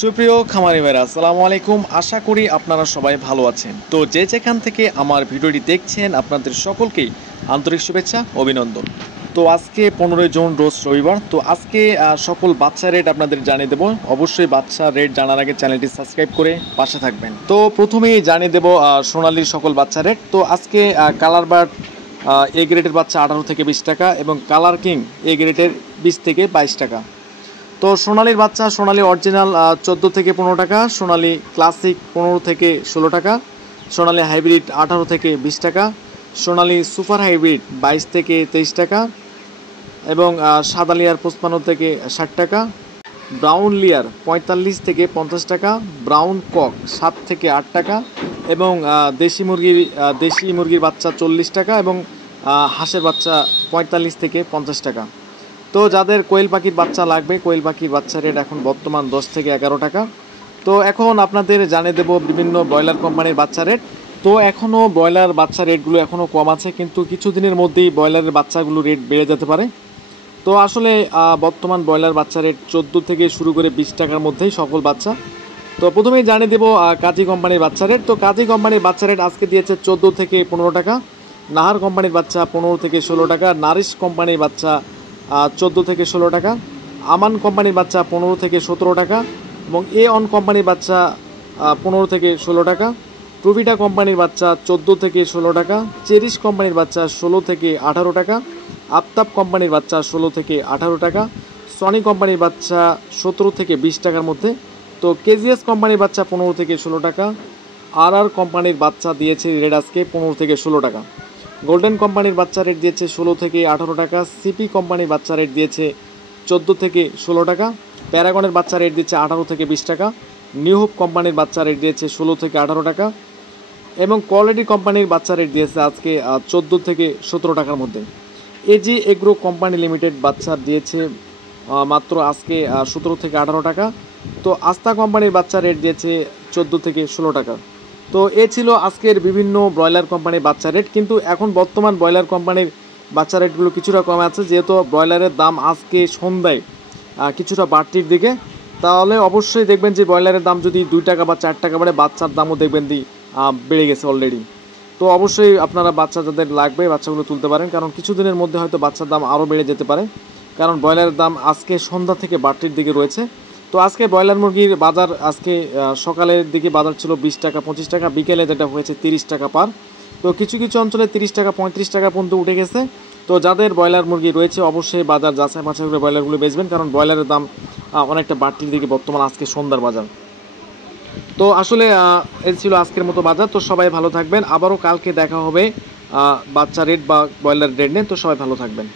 সুপ্রিয় খামারি ভাইরা, আসসালামু আলাইকুম। আশা করি আপনারা সবাই ভালো আছেন। তো যে যেখান থেকে আমার ভিডিওটি দেখছেন আপনাদের সকলকেই আন্তরিক শুভেচ্ছা, অভিনন্দন। তো আজকে 15 জুন রোজ রবিবার। তো আজকে সকল বাচ্চা রেট আপনাদের জানিয়ে দেবো। অবশ্যই বাচ্চা রেট জানার আগে চ্যানেলটি সাবস্ক্রাইব করে পাশে থাকবেন। তো প্রথমেই জানিয়ে দেবো সোনালির সকল বাচ্চা রেট। তো আজকে কালার বার্ড এ গ্রেডের বাচ্চা 18 থেকে 20 টাকা এবং কালার কিং এ গ্রেডের 20 থেকে 22 টাকা। তো সোনালির বাচ্চা সোনালি অরিজিনাল 14 থেকে 15 টাকা, সোনালি ক্লাসিক 15 থেকে 16 টাকা, সোনালি হাইব্রিড 18 থেকে 20 টাকা, সোনালি সুপার হাইব্রিড 22 থেকে 23 টাকা এবং সাদা লেয়ার 55 থেকে 60 টাকা, ব্রাউন লেয়ার 45 থেকে 50 টাকা, ব্রাউন কক 7 থেকে 8 টাকা এবং দেশি মুরগির বাচ্চা 40 টাকা এবং হাঁসের বাচ্চা 45 থেকে 50 টাকা। তো যাদের কোয়েল পাখির বাচ্চা লাগবে, কোয়েল পাখির বাচ্চা রেট এখন বর্তমান 10 থেকে 11 টাকা। তো এখন আপনাদের জানিয়ে দেব বিভিন্ন ব্রয়লার কোম্পানির বাচ্চা রেট। তো এখনও ব্রয়লার বাচ্চা রেটগুলো এখনও কম আছে, কিন্তু কিছুদিনের মধ্যেই ব্রয়লারের বাচ্চাগুলো রেট বেড়ে যেতে পারে। তো আসলে বর্তমান ব্রয়লার বাচ্চা রেট 14 থেকে শুরু করে 20 টাকার মধ্যেই সকল বাচ্চা। তো প্রথমেই জানিয়ে দেবো কাজী কোম্পানির বাচ্চা রেট। তো কাজী কোম্পানির বাচ্চা রেট আজকে দিয়েছে 14 থেকে 15 টাকা, নাহার কোম্পানির বাচ্চা 15 থেকে 16 টাকা, নারিশ কোম্পানির বাচ্চা 14 থেকে 16 টাকা, আমান কোম্পানির বাচ্চা 15 থেকে 17 টাকা এবং এ অন কোম্পানির বাচ্চা 15 থেকে 16 টাকা, প্রভিটা কোম্পানির বাচ্চা 14 থেকে 16 টাকা, চেরিশ কোম্পানির বাচ্চা 16 থেকে 18 টাকা, আফতাব কোম্পানির বাচ্চা 16 থেকে 18 টাকা, সনি কোম্পানির বাচ্চা 17 থেকে 20 টাকার মধ্যে। তো কেজিএস কোম্পানির বাচ্চা 15 থেকে 16 টাকা, আর কোম্পানির বাচ্চা দিয়েছে রেট আজকে 15 থেকে 16 টাকা, গোল্ডেন কোম্পানির বাচ্চা রেট দিয়েছে 16 থেকে 18 টাকা, সিপি কোম্পানির বাচ্চা রেট দিয়েছে 14 থেকে 16 টাকা, প্যারাগনের বাচ্চা রেট দিচ্ছে 18 থেকে 20 টাকা, নিউ হোপ কোম্পানির বাচ্চা রেট দিয়েছে 16 থেকে 18 টাকা এবং কোয়ালিটি কোম্পানির বাচ্চা রেট দিয়েছে আজকে 14 থেকে 17 টাকার মধ্যে। এজি এগ্রো কোম্পানি লিমিটেড বাচ্চা দিয়েছে মাত্র আজকে 17 থেকে 18 টাকা। তো আস্থা কোম্পানির বাচ্চা রেট দিয়েছে 14 থেকে 16 টাকা। তো এ ছিল আজকের বিভিন্ন ব্রয়লার কোম্পানির বাচ্চা রেট। কিন্তু এখন বর্তমান ব্রয়লার কোম্পানির বাচ্চা রেটগুলো কিছুটা কমে আছে, যেহেতু ব্রয়লারের দাম আজকে সন্ধ্যায় কিছুটা বাড়তির দিকে। তাহলে অবশ্যই দেখবেন যে ব্রয়লারের দাম যদি 2 টাকা বা 4 টাকা বাড়ে, বাচ্চার দামও দেখবেন বেড়ে গেছে অলরেডি। তো অবশ্যই আপনারা বাচ্চা যাদের লাগবে বাচ্চাগুলো তুলতে পারেন, কারণ কিছুদিনের মধ্যে হয়তো বাচ্চার দাম আরও বেড়ে যেতে পারে, কারণ ব্রয়লারের দাম আজকে সন্ধ্যা থেকে বাড়তির দিকে রয়েছে। তো আজকে ব্রয়লার মুরগির বাজার আজকে সকালের দিকে বাজার ছিল 20 টাকা 25 টাকা, বিকেলে যেটা হয়েছে 30 টাকা পার। তো কিছু কিছু অঞ্চলে 30 টাকা 35 টাকা পর্যন্ত উঠে গেছে। তো যাদের ব্রয়লার মুরগি রয়েছে অবশ্যই বাজার যাচাই বাছাই করে ব্রয়লারগুলো বেচবেন, কারণ ব্রয়লারের দাম অনেকটা বাড়তির দিকে বর্তমান আজকে সন্ধ্যার বাজার। তো আসলে এই ছিল আজকের মতো বাজার। তো সবাই ভালো থাকবেন, আবারও কালকে দেখা হবে বাচ্চা রেট বা ব্রয়লার রেট নিয়ে। তো সবাই ভালো থাকবেন।